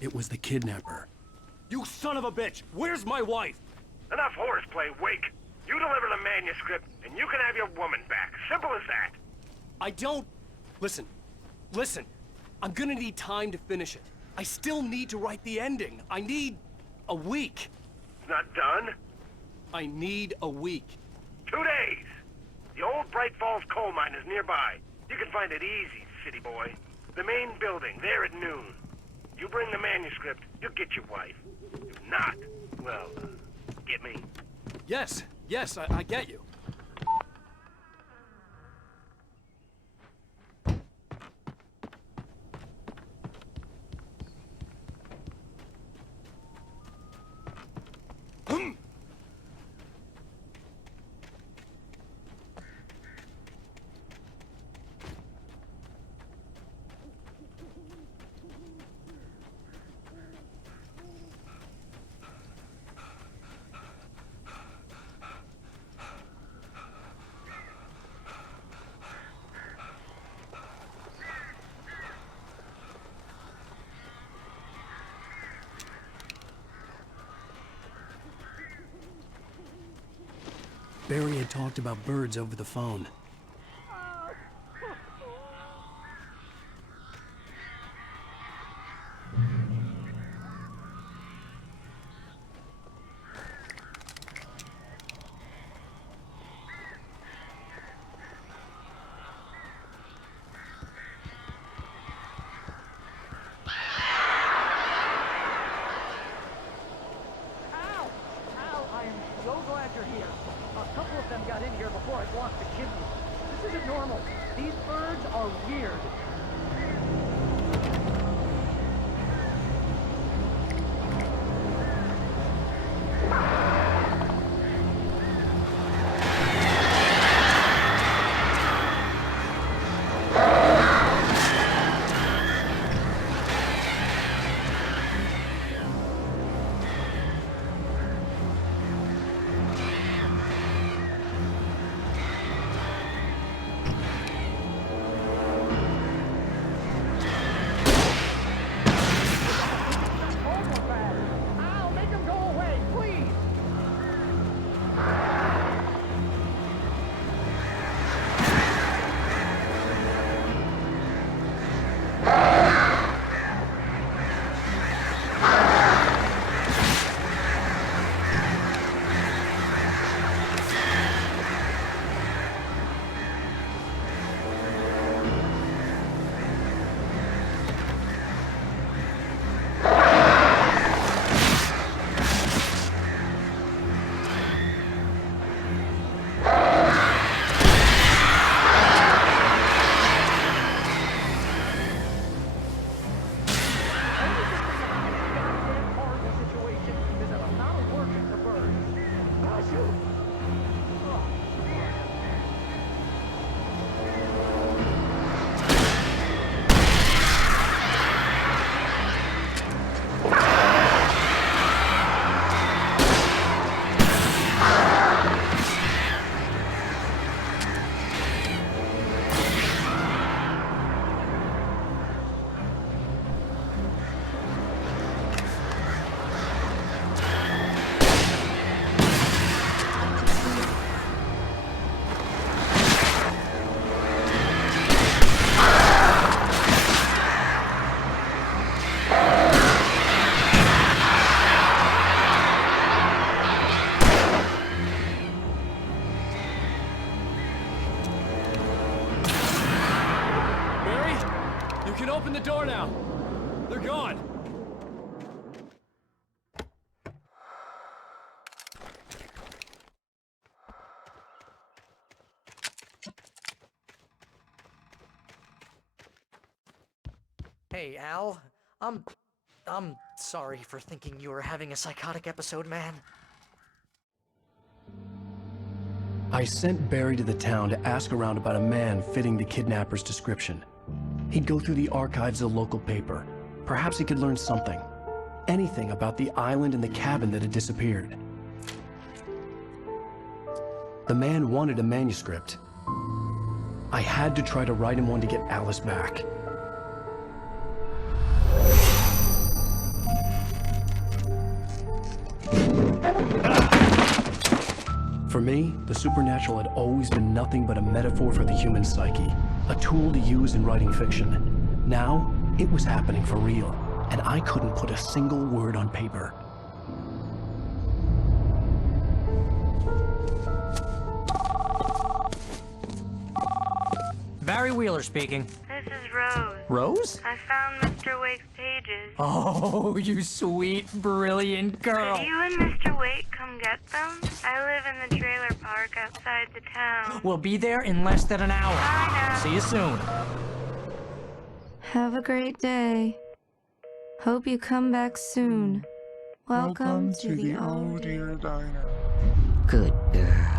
It was the kidnapper. You son of a bitch! Where's my wife? Enough horseplay, Wake. You deliver the manuscript, and you can have your woman back. Simple as that. I don't... Listen. Listen. I'm gonna need time to finish it. I still need to write the ending. I need... a week. It's not done? I need a week. 2 days. The old Bright Falls coal mine is nearby. You can find it easy, city boy. The main building, there at noon. You bring the manuscript, you'll get your wife. If not, well, get me. Yes, I get you. Barry had talked about birds over the phone. Open the door now. They're gone. Hey, Al. I'm sorry for thinking you were having a psychotic episode, man. I sent Barry to the town to ask around about a man fitting the kidnapper's description. He'd go through the archives of the local paper. Perhaps he could learn something. Anything about the island and the cabin that had disappeared. The man wanted a manuscript. I had to try to write him one to get Alice back. For me, the supernatural had always been nothing but a metaphor for the human psyche, a tool to use in writing fiction. Now, it was happening for real, and I couldn't put a single word on paper. Barry Wheeler speaking. This is Rose. Rose? I found Mr. Wake's pages. Oh, you sweet, brilliant girl. Could you and Mr. Wake come get them? I live in the trailer park outside the town. We'll be there in less than an hour. Bye now. See you soon. Have a great day. Hope you come back soon. Welcome to the Old Dear Diner. Good girl.